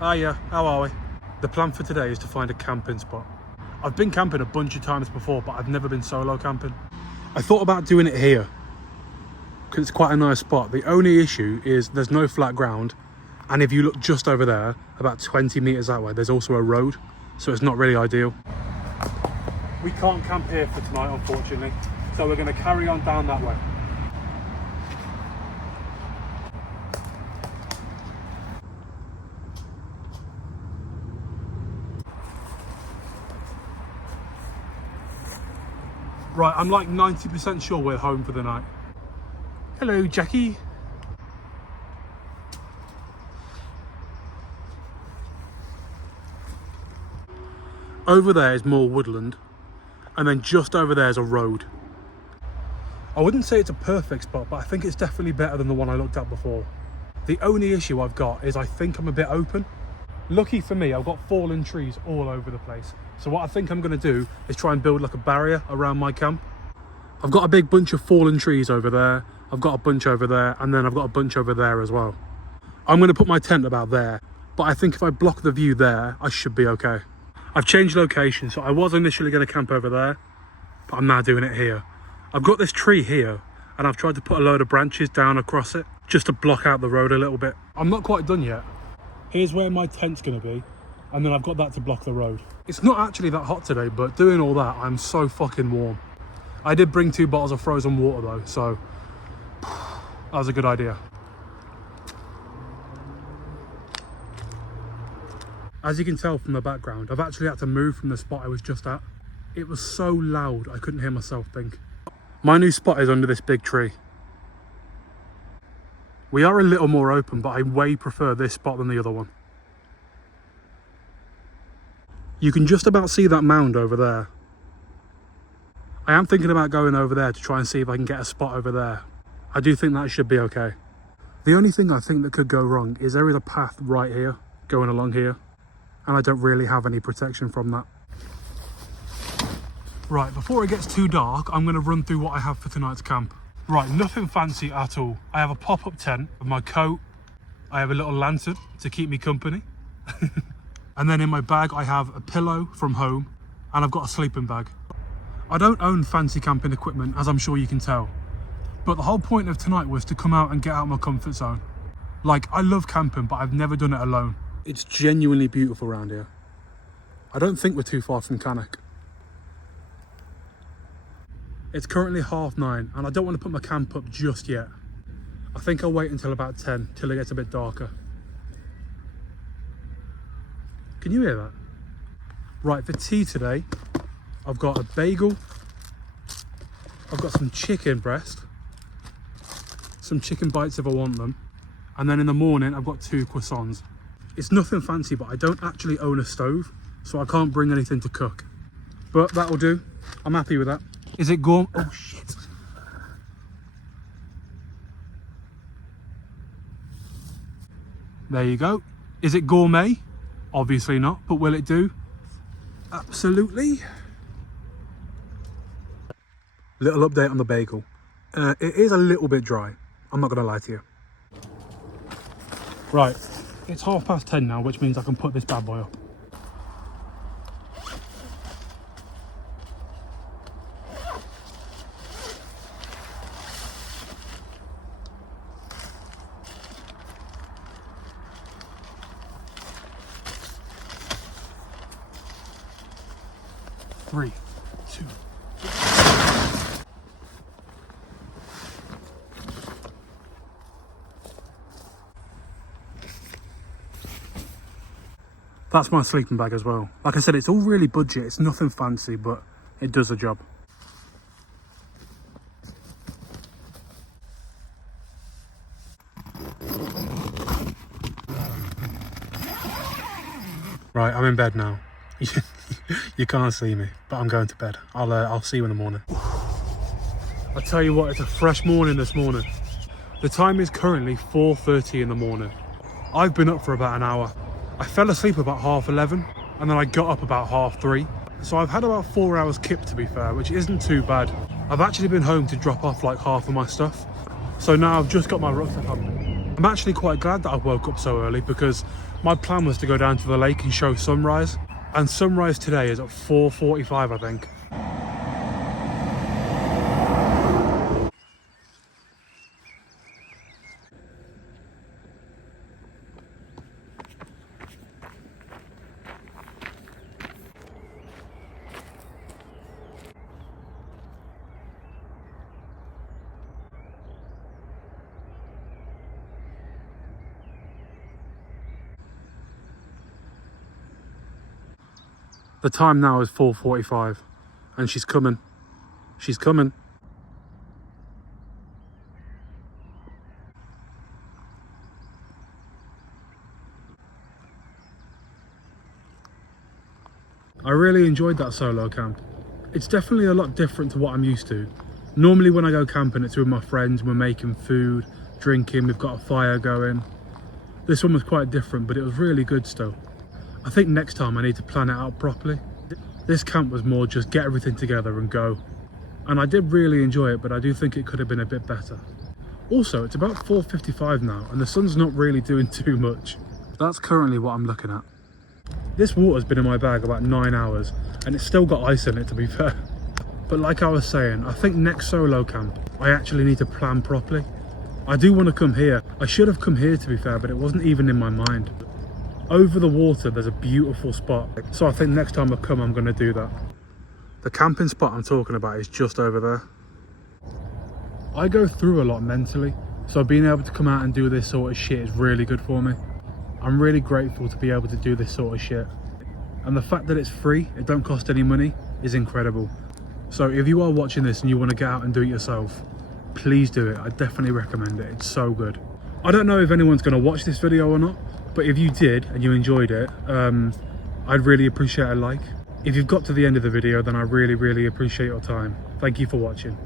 Yeah, how are we? The plan for today is to find a camping spot. I've been camping a bunch of times before, but I've never been solo camping. I thought about doing it here, because it's quite a nice spot. The only issue is there's no flat ground, and if you look just over there, about 20 metres that way, there's also a road, so it's not really ideal. We can't camp here for tonight, unfortunately, so we're going to carry on down that way. Right, I'm like 90% sure we're home for the night. Hello, Jackie. Over there is more woodland, and then just over there is a road. I wouldn't say it's a perfect spot, but I think it's definitely better than the one I looked at before. The only issue I've got is I think I'm a bit open. Lucky for me, I've got fallen trees all over the place. So what I think I'm going to do is try and build like a barrier around my camp. I've got a big bunch of fallen trees over there. I've got a bunch over there, and then I've got a bunch over there as well. I'm going to put my tent about there, but I think if I block the view there, I should be okay. I've changed location, so I was initially going to camp over there, but I'm now doing it here. I've got this tree here, and I've tried to put a load of branches down across it, just to block out the road a little bit. I'm not quite done yet. Here's where my tent's going to be, and then I've got that to block the road. It's not actually that hot today, but doing all that, I'm so fucking warm. I did bring 2 bottles of frozen water though, so that was a good idea. As you can tell from the background, I've actually had to move from the spot I was just at. It was so loud, I couldn't hear myself think. My new spot is under this big tree. We are a little more open, but I way prefer this spot than the other one. You can just about see that mound over there. I am thinking about going over there to try and see if I can get a spot over there. I do think that should be okay. The only thing I think that could go wrong is there is a path right here, going along here, and I don't really have any protection from that. Right, before it gets too dark, I'm going to run through what I have for tonight's camp. Right, nothing fancy at all. I have a pop-up tent with my coat. I have a little lantern to keep me company. And then in my bag, I have a pillow from home, and I've got a sleeping bag. I don't own fancy camping equipment, as I'm sure you can tell. But the whole point of tonight was to come out and get out of my comfort zone. Like, I love camping, but I've never done it alone. It's genuinely beautiful around here. I don't think we're too far from Cannock. It's currently 9:30, and I don't want to put my camp up just yet. I think I'll wait until about 10, till it gets a bit darker. Can you hear that? Right, for tea today, I've got a bagel, I've got some chicken breast, some chicken bites if I want them, and then in the morning I've got 2 croissants. It's nothing fancy, but I don't actually own a stove, so I can't bring anything to cook. But that'll do. I'm happy with that. Is it gourmet? Oh shit. There you go. Is it gourmet? Obviously not, but will it do? Absolutely. Little update on the bagel. It is a little bit dry. I'm not going to lie to you. Right, it's 10:30 now, which means I can put this bad boy up. Three, two. That's my sleeping bag as well. Like I said, it's all really budget. It's nothing fancy, but it does the job. Right, I'm in bed now. You can't see me, but I'm going to bed. I'll see you in the morning. I tell you what, it's a fresh morning this morning. The time is currently 4:30 in the morning. I've been up for about an hour. I fell asleep about 11:30, and then I got up about 3:30. So I've had about 4 hours kip, to be fair, which isn't too bad. I've actually been home to drop off like half of my stuff. So now I've just got my rucksack on. I'm actually quite glad that I woke up so early because my plan was to go down to the lake and show sunrise. And sunrise today is at 4:45, I think. The time now is 4:45 and she's coming. She's coming. I really enjoyed that solo camp. It's definitely a lot different to what I'm used to. Normally when I go camping, it's with my friends, we're making food, drinking, we've got a fire going. This one was quite different, but it was really good still. I think next time I need to plan it out properly. This camp was more just get everything together and go. And I did really enjoy it, but I do think it could have been a bit better. Also, it's about 4:55 now and the sun's not really doing too much. That's currently what I'm looking at. This water's been in my bag about 9 hours and it's still got ice in it, to be fair. But like I was saying, I think next solo camp, I actually need to plan properly. I do want to come here. I should have come here, to be fair, but it wasn't even in my mind. Over the water, there's a beautiful spot. So I think next time I come, I'm going to do that. The camping spot I'm talking about is just over there. I go through a lot mentally, so being able to come out and do this sort of shit is really good for me. I'm really grateful to be able to do this sort of shit. And the fact that it's free, it don't cost any money, is incredible. So if you are watching this and you want to get out and do it yourself, please do it. I definitely recommend it. It's so good. I don't know if anyone's going to watch this video or not, but if you did and you enjoyed it, I'd really appreciate a like. If you've got to the end of the video, then I really appreciate your time. Thank you for watching.